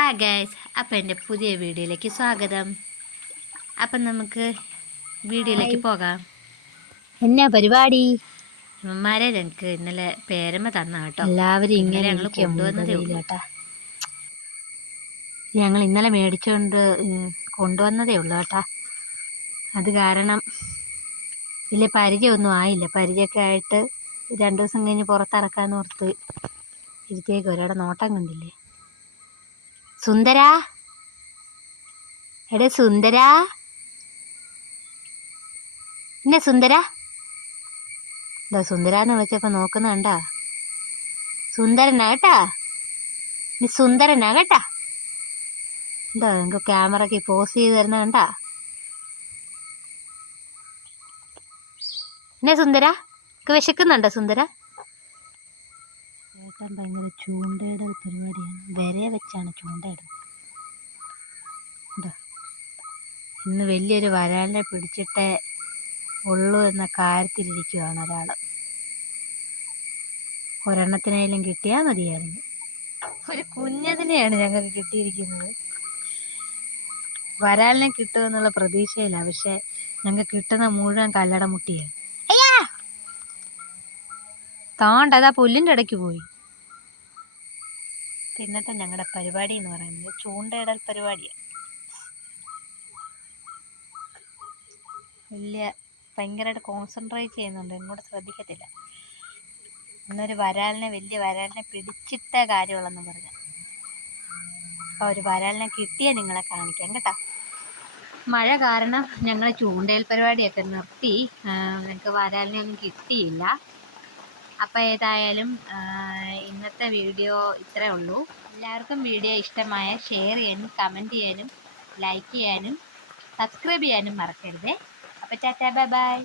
Hi guys, അപ്പം എൻ്റെ പുതിയ വീഡിയോയിലേക്ക് സ്വാഗതം. അപ്പം നമുക്ക് വീഡിയോയിലേക്ക് പോകാം. എന്നാ പരിപാടി? ഇവന്മാരെ ഞങ്ങൾക്ക് ഇന്നലെ പേരമ്മ തന്ന കേട്ടോ. എല്ലാവരും ഇങ്ങനെ ഞങ്ങൾ കൊണ്ടുവന്നതേ ഉള്ളൂ. ഞങ്ങൾ ഇന്നലെ കൊണ്ടുവന്നതേ ഉള്ളൂ കേട്ടാ. അത് കാരണം വലിയ പരിചയമൊന്നും ആയില്ല. പരിചയമൊക്കെ ആയിട്ട് 2 ദിവസം കഴിഞ്ഞ് പുറത്തിറക്കാന്ന് ഓർത്ത് ഇരുത്തേക്ക് ഒരാടെ നോട്ടം കണ്ടില്ലേ. സുന്ദരാ, എടേ സുന്ദരാ, എന്നെ സുന്ദര എന്താ സുന്ദരാന്ന് വിളിച്ചപ്പോൾ നോക്കുന്ന കണ്ടാ? സുന്ദരനാ കേട്ടാ, നീ സുന്ദരനാ കേട്ടാ. എന്താ നിങ്ങൾക്ക് ക്യാമറയ്ക്ക് പോസ് ചെയ്ത് തരുന്ന കണ്ടാ? എന്നെ സുന്ദര, വിശക്കുന്നുണ്ടോ സുന്ദര? ഏട്ടൻ ഭയങ്കര ചൂണ്ടയുടെ പരിപാടിയാണ്. വരെ വെച്ചാണ് ചൂണ്ടയിടുന്നത്. ഇന്ന് വലിയൊരു വരാലിനെ പിടിച്ചിട്ടേ ഉള്ളൂ എന്ന കാര്യത്തിലിരിക്കുകയാണ് ഒരാൾ. ഒരെണ്ണത്തിനേലും കിട്ടിയാൽ മതിയായിരുന്നു. ഒരു കുഞ്ഞതിനെയാണ് ഞങ്ങൾക്ക് കിട്ടിയിരിക്കുന്നത്. വരാലിനെ കിട്ടുമെന്നുള്ള പ്രതീക്ഷയില്ല, പക്ഷെ ഞങ്ങൾക്ക് കിട്ടുന്ന മുഴുവൻ കല്ലട മുട്ടിയാണ്. താണ്ടതാ പുല്ലിൻ്റെ ഇടയ്ക്ക് പോയി. ഇന്നത്തെ ഞങ്ങളുടെ പരിപാടി എന്ന് പറയുന്നത് ചൂണ്ടയിടൽ പരിപാടിയാണ്. ഭയങ്കരമായിട്ട് കോൺസെൻട്രേറ്റ് ചെയ്യുന്നുണ്ട്, ഇങ്ങോട്ട് ശ്രദ്ധിക്കത്തില്ല. ഇന്നൊരു വലിയ വരാലിനെ പിടിച്ചിട്ട കാര്യമുള്ളെന്ന് പറഞ്ഞു. അപ്പോൾ ഒരു വരാലിനെ കിട്ടിയ നിങ്ങളെ കാണിക്കാം കേട്ടോ. മഴ കാരണം ഞങ്ങൾ ചൂണ്ടയിൽ പരിപാടിയൊക്കെ നിർത്തി. ഞങ്ങൾക്ക് വരാലിനെ ഒന്നും കിട്ടിയില്ല. അപ്പോൾ ഏതായാലും ഇന്നത്തെ വീഡിയോ ഇത്രേ ഉള്ളൂ. എല്ലാവർക്കും വീഡിയോ ഇഷ്ടമായ ഷെയർ ചെയ്യാനും കമൻറ്റ് ചെയ്യാനും ലൈക്ക് ചെയ്യാനും സബ്സ്ക്രൈബ് ചെയ്യാനും മറക്കരുത്. അപ്പോൾ ടാറ്റാ, ബൈ ബൈ.